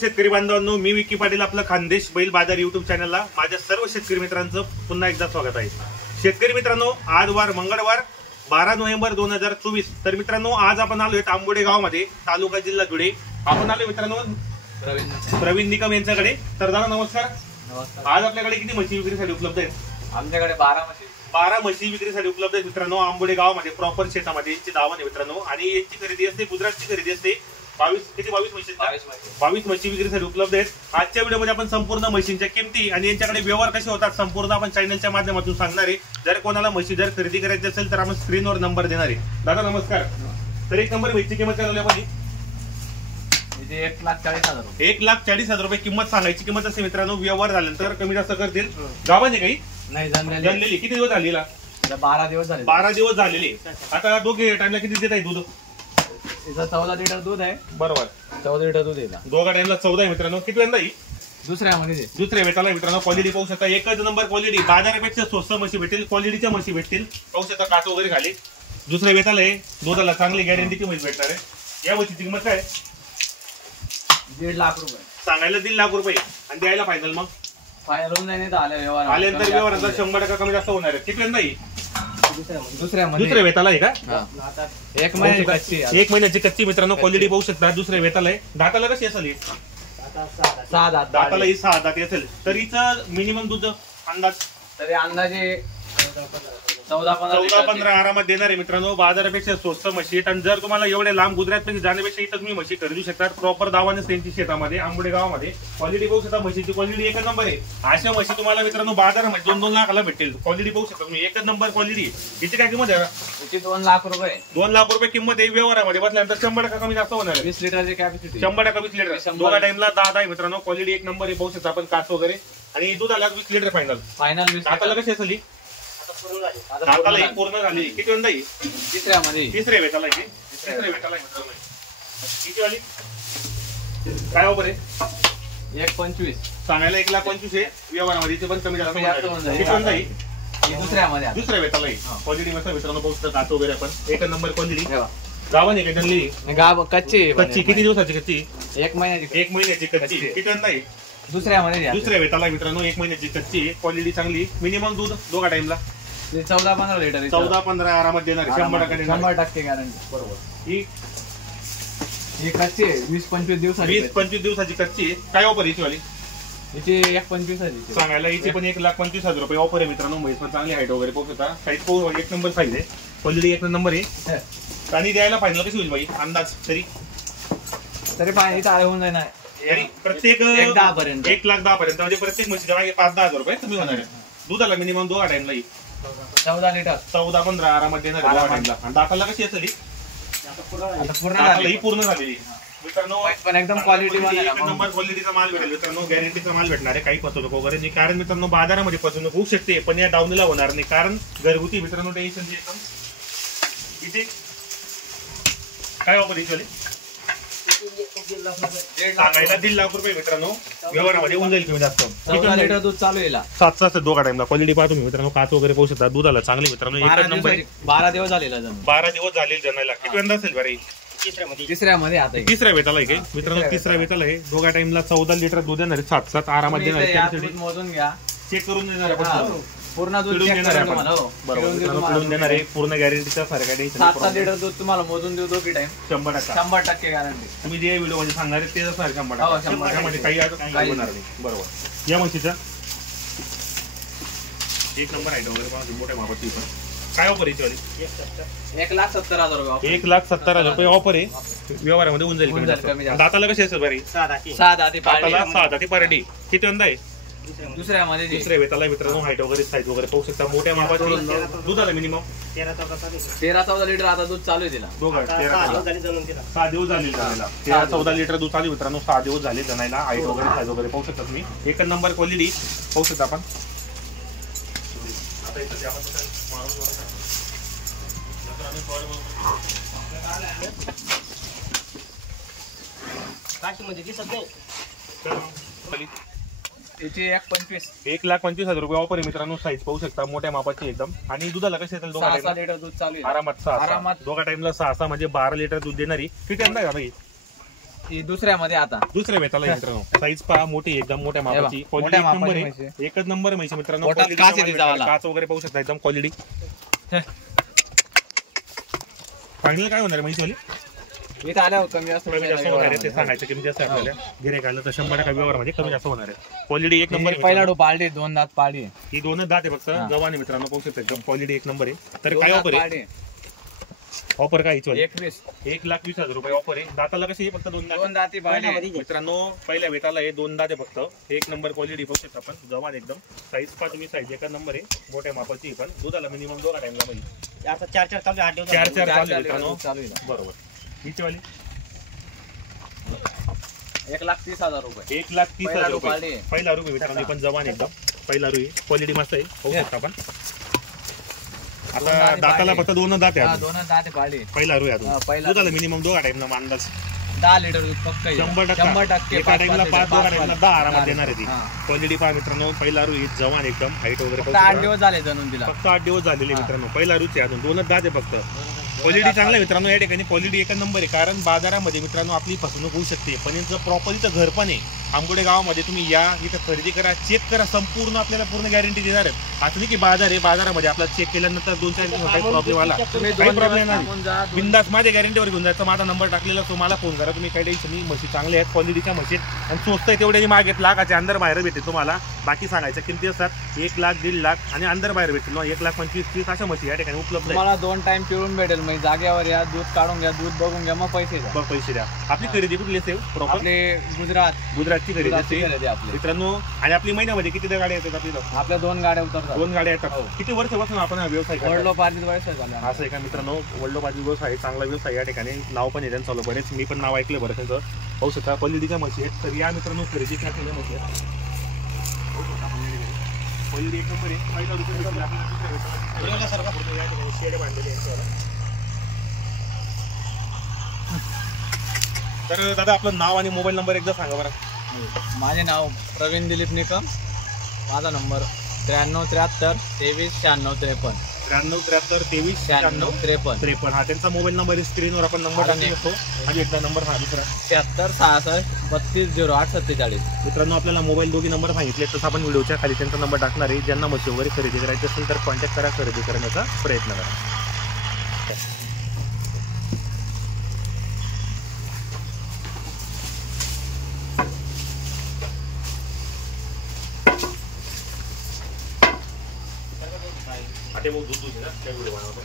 शेतकरी बांधवांनो, मी विकी पाटील आपलं खानदेश बैल बाजार युट्यूब चॅनलला माझ्या सर्व शेतकरी मित्रांचं पुन्हा एकदा स्वागत आहे। शेतकरी मित्रांनो, आज वार मंगळवार 12 नोव्हेंबर 2024। तर मित्रांनो, आज आपण आलोय आंबोडे गावामध्ये, तालुका जिल्हा धुळे। आपण आलोय मित्रांनो प्रवीण निकम यांच्याकडे। तर दादा नमस्कार। आज आपल्याकडे किती म्हशी विक्रीसाठी उपलब्ध आहेत? आमच्याकडे 12 म्हशी विक्रीसाठी उपलब्ध आहेत मित्रांनो। आंबोडे गावामध्ये प्रॉपर शेतामध्ये यांची दावण आहे मित्रांनो। आणि यांची खरेदी असते, गुजरातची खरेदी असते। 22 म्हशी विक्रीसाठी उपलब्ध आहेत। आजच्या व्हिडिओमध्ये आपण संपूर्ण म्हशींच्या किमती आणि यांच्याकडे व्यवहार कसे होतात संपूर्ण आपण चॅनलच्या माध्यमातून सांगणार आहे। जर कोणाला म्हशी जर खरेदी करायची असेल तर आपण स्क्रीनवर नंबर देणार आहे। दादा नमस्कार। तर एक नंबर म्हशीची किंमत काय लावली आपण? 1,40,000 1,40,000 रुपये किंमत सांगायची किंमत असते मित्रांनो। व्यवहार झाल्यानंतर कमी जास्त करतील। गावाने काही नाही जनलेली किती दिवस झालेला? 12 दिवस झाले। 12 दिवस झालेले। आता दोघे टाइमला किती देत आहे दूध? 14 लिटर दूध आहे। बरोबर, 14 लिटर दूध आहे। दोघा टाइमला 14 आहे मित्रांनो। किती वेळा येईल? दुसऱ्या वेताला मित्रांनो। क्वालिटी पाहू शकता, एकच नंबर क्वालिटी। बाजारापेक्षा स्वस्त म्हशी भेटेल, क्वालिटीच्या म्हशी भेटतील। पाहू शकता काच वगैरे खाली। दुसऱ्या वेताला आहे, दुधाला चांगली गॅरंटीची म्हशी भेटणार आहे। या म्हशीची किंमत काय? 1.5 लाख रुपये सांगायला 1.5 लाख रुपये आणि द्यायला फायनल मग फायनल होऊन जाईल। आल्यानंतर व्यवहाराचा 100% कमी जास्त होणार आहे। किती वेळा येईल? दुसऱ्या वेताला आहे का? 1 महिन्याची कच्ची मित्रांनो। क्वालिटी पाहू शकता। दुसऱ्या वेताला आहे। दाताला कशी असेल? 6 दात। दाताला ही 6 दात असेल। तर हिचं मिनिमम दूध अंदाज तरी अंदाजे 14-15 आरामात देणार आहे मित्रांनो। बाजारापेक्षा स्वस्त म्हशी। आणि जर तुम्हाला एवढे लांब गुजरातमध्ये जाण्यापेक्षा इथं तुम्ही म्हशी खरेदू शकतात। प्रॉपर दावाने त्यांची शेतामध्ये आंबोडे गावामध्ये। क्वालिटी पाहू शकता, म्हशीची क्वालिटी एकच नंबर आहे। अशा म्हशी तुम्हाला मित्रांनो बाजारामध्ये 2-2 लाखाला भेटेल। क्वालिटी पाहू शकता तुम्ही, एकच नंबर क्वालिटी। हिची काय किंमत आहे? हिची 2 लाख रुपये। 2 लाख रुपये किंमत आहे। व्यवहारामध्ये बसल्यानंतर 100% कमी जास्त होणार आहे। 20 लिटरची कॅपॅसिटी, 100% 20 लिटर। दोघा टाइमला 10 आहे मित्रांनो। क्वालिटी एक नंबर आहे, पाहू शकता आपण काच वगैरे। आणि दुधाला 20 लिटर फायनल। दाताला कशी असेल? दाताला पूर्ण झाली। किती वेळा येईल? तिसऱ्या वेताला आहे। तिसऱ्या वेताला मित्रांनो। किती वाली काय ऑफर आहे? 1.25 सांगायला 1,25,000 आहे। व्यवहारामध्ये पण कमी जास्त होणार आहे। किती वेळा येईल? दुसऱ्या वेताला आहे। क्वालिटी मस्त मित्रांनो, पाहू शकता काच वगैरे आपण। एक नंबर क्वालिटी। गावाने का जनली कच्ची? किती दिवसाची कच्ची? 1 महिन्याची कच्ची। किती वेळा येईल? दुसऱ्या वेताला मित्रांनो 1 महिन्याची कच्ची। क्वालिटी चांगली। मिनिमम दूध दोघा टाइमला 14-15 लिटर। 14-15 आरामात देणार। 100% गॅरंटी। बरोबर। ही कच्ची 20-25 दिवसाची। 20-25 दिवसाची कच्ची आहे। काय ऑफर हिची वाली? हिची 1.25 सांगायला हिची पण 1,25,000 रुपये ऑफर आहे मित्रांनो। म्हैस पण चांगली हाईट वगैरे पाहू शकता। साईज पाहू एक नंबर साईज आहे। क्वालिटी एक नंबर आहे। आणि द्यायला फायनल कशी होईल बाई अंदाज? तरी होऊन जाईल प्रत्येक 1,10,000 पर्यंत। 1,10,000 पर्यंत म्हणजे प्रत्येक म्हशीच्या मागे 5-10,000 रुपये कमी होणार आहे। दुधाला मिनिमम दोघा टाइमला येईल 14 लिटर, 14-15 आरामात देणार आहे। आणि दाताला कशी असेल? पूर्ण झालेली मित्रांनो। पण एकदम क्वालिटी नंबर क्वालिटीचा माल भेटेल मित्रांनो। गॅरंटीचा माल भेटणार आहे। काही फसवणूक वगैरे नाही। कारण मित्रांनो बाजारामध्ये फसवणूक होऊ शकते, पण या डाऊनला होणार नाही। कारण घरगुती मित्रांनो टेन्शन इथे काय ऑफर इथे सांगायला 1.5 लाख रुपये मित्रांनो। व्यवहारामध्ये होऊन जाईल कमी जास्त। 14 लिटर दूध चालू आहे। 7 दोघा टाइमला। क्वालिटी पाहतो मी मित्रांनो, काच वगैरे पाहू शकता। दुधाला चांगली मित्रांनो। एक नंबर। 12 दिवस झालेला 12 दिवस झाले जनायला। किती वेळा असेल बरे? तिसऱ्या वेताला आहे मित्रांनो। तिसऱ्या वेताला आहे। दोघा टाइमला 14 लिटर दूध देणार आहे। 7 आरामात देणार आहे। मोजून घ्या, चेक करून देणार आहे। पूर्ण दूध देणार आहे। पूर्ण गॅरंटीचा फरक आहे। 7 लिटर दूध तुम्हाला मोजून देऊ दोघी टाइम। 100% गॅरंटी। तुम्ही जे व्हिडिओ मध्ये सांगणार आहे ते 100% काही होणार नाही। बरोबर। या म्हशीचा एक नंबर आहे वगैरे मोठ्या मापाची। पण काय ऑफर आहे? 1,70,000 रुपये। 1,70,000 रुपये ऑफर आहे। व्यवहारामध्ये होऊन जाईल। दाताला कशी असेल बरी? 6 दाती पार्टी। किती वंदा आहे? दुसऱ्या वेताला मित्रांनो। हाईट वगैरे साईज वगैरे पाहू शकता। मोठ्या मापाची। दुधाला मिनिमम 13-14 लिटर आता दूध चालू आहे तिला। 6 दिवस झाले जनायला। 13-14 लिटर दूध चालू मित्रांनो। 6 दिवस झाले जनायला। हाईट वगैरे साईज वगैरे पाहू शकता तुम्ही। एक नंबर क्वालिटी पाहू शकता आपण। याची 1,25,000 रुपये ऑफर आहे मित्रांनो। साईज पाहू शकता मोठ्या मापाची एकदम। आणि दुधाला कसे असेल? 6 लिटर दूध चालू आहे आरामात। 6 दोघा टाइमला 6 म्हणजे 12 लिटर दूध देणारी। किती अंदाज आहे? ही दुसऱ्यामध्ये आता दुसऱ्या वेताला आहे मित्रांनो. साईज पहा मोठी आहे, एकदम मोठ्या मापाची. हे बघ, क्वालिटी मोठ्या एक नंबर मापाची आहे. म्हशी. एकच नंबर आहे म्हशी मित्रांनो. पोटात Quality काच चा आहे माल तिचा भेटेल. वाला. काच वगैरे पाहू शकता, एकदम क्वालिटी. फायनल काय होणार आहे म्हशीवाली? इथं आल्यावर कमी जास्त कमी जास्त होणार आहे ते सांगायचं. कमी जास्त आहे आपल्याला गिरे काढलं तर 100% व्यवहारामध्ये कमी जास्त होणार आहे. क्वालिटी एक नंबर आहे पहिला मित्रांनो. डो पाळली, 2 दात पाळली. ही दोनच दात आहे फक्त. जवान आहे मित्रांनो, पाहू शकता एकदम क्वालिटी एक नंबर आहे. तर काय ऑफर आहे? ऑफर काय हिची? 1,20,000 रुपये ऑफर आहे. दाताला कशी आहे? फक्त 2 दोन दाती पाळली मित्रांनो. पहिल्या वेताला हे 2 दात आहे फक्त. एक नंबर क्वालिटी पाहू शकता आपण. जवान एकदम. साईज पहा तुम्ही, साईज एका नंबर आहे. मोठ्या मापाची पण. दुधाला मिनिमम 2 टाइमला म्हणजे आता 4 चालू आहे, 8 दिवस 4 चालू आहे चालू मित्रांनो. आहे ना. बरोबर. हिची वाली 1,30,000 रुपये. 1,30,000 रुपये. पाळली. पहिला रुपये मित्रांनो. पण जवान एकदम. पहिला रुई क्वालिटी मस्त आहे, पाहू शकता आपण. आता दाताला फक्त 2 दात आहे अजून. 2 दाती पाळली. पहिला रुई हा, अजून. पहिला दुधाला मिनिमम 2 टाइमला अंदाज 10 लिटर दूध पक्क येईल. 100%. एका टाइमला 5 टाइमला 10 आरामात देणार आहे ती. हा. क्वालिटी पहा मित्रांनो. पहिला रुई जवान एकदम. हाईट वगैरे फक्त पाहू 8 शकता. दिवस झाले जणून तिला. फक्त 8 दिवस झालेले मित्रांनो. पहिला रुची अजून 2च दात आहे फक्त. क्वालिटी चांगला आहे मित्रांनो. या ठिकाणी क्वालिटी एक नंबर आहे. कारण बाजारामध्ये मित्रांनो आपली फसवणूक होऊ शकते, पण यांचं प्रॉपरचं घर पण आहे. आंबोडे गावामध्ये तुम्ही या, इथं खरेदी करा, चेक करा. संपूर्ण आपल्याला पूर्ण गॅरंटी देणार आहेत. असं नाही की बाजार आहे, बाजारामध्ये आपल्याला चेक केल्यानंतर 2-4 दिवस काही प्रॉब्लेम आला, तुम्ही काही 2 प्रॉब्लेम दिवस नाही. थांबून जा. बिंदास माझ्या गॅरंटीवर घेऊन जायचं. माझा नंबर टाकलेला, तो मला फोन करा. तुम्ही काही टेन्शन नाही. म्हशी चांगल्या आहेत, क्वालिटीच्या म्हशी आहेत आणि स्वस्त आहे. तेवढ्याची मागेत लाखाच्या अंदर बाहेर भेटेल तुम्हाला. बाकी सांगायचं किमती असतात 1 लाख, 1.5 लाख आणि अंदर बाहेर भेटेल. 1,25,000-30,000 अशा म्हशी या ठिकाणी उपलब्ध आहे. तुम्हाला 2 टाइम पिळून भेटेल. म्हणजे जागेवर या, दूध काढून घ्या, दूध बघून घ्या, मग पैसे द्या. पैसे द्या. आपली खरेदी कुठली असेल? प्रॉपर आपले गुजरातची गुजरातची खरेदी असेल खरेदी आपली. मित्रांनो. आणि आपली महिन्यामध्ये किती गाड्या येतात आपल्या? आपल्या 2 गाड्या उतरतात. 2 गाड्या येतात. किती वर्षापासून आपण हा व्यवसाय करतो? वडलोपार्जित व्यवसाय झाला. असं आहे का मित्रांनो? वडलोपार्जित व्यवसाय, चांगला व्यवसाय. या ठिकाणी नाव पण आहे त्यांचं चालू. बरेच मी पण नाव ऐकलं बरं त्यांचं. पाहू शकता क्वालिटीच्या म्हशी आहेत. तर या मित्रांनो खरेदी केलेल्या म्हशी आहेत. क्वालिटी एक नंबर आहे. पहिला रुपये भेटेल आपल्याला. या ठिकाणी शेड बांधलेले आहेत. तर दादा आपलं नाव आणि मोबाईल नंबर एकदा सांगा बरं. माझे नाव प्रवीण दिलीप निकम. माझा नंबर 9373 23 96 53. 9373 23 96 53. 53. हा त्यांचा मोबाईल नंबर स्क्रीनवर आपण नंबर टाकू शकतो. आणि एकदा नंबर सांगा दुसरा. 76 66 32 08 47. मित्रांनो आपल्याला मोबाईल दोघी नंबर सांगितले, तसं आपण व्हिडिओच्या खाली त्यांचा नंबर टाकणार आहे. ज्यांना म्हशी वगैरे खरेदी करायची असेल तर कॉन्टॅक्ट करा, खरेदी करण्याचा प्रयत्न करा. आता दूध दूध ना त्या व्हिडिओ बनवतो.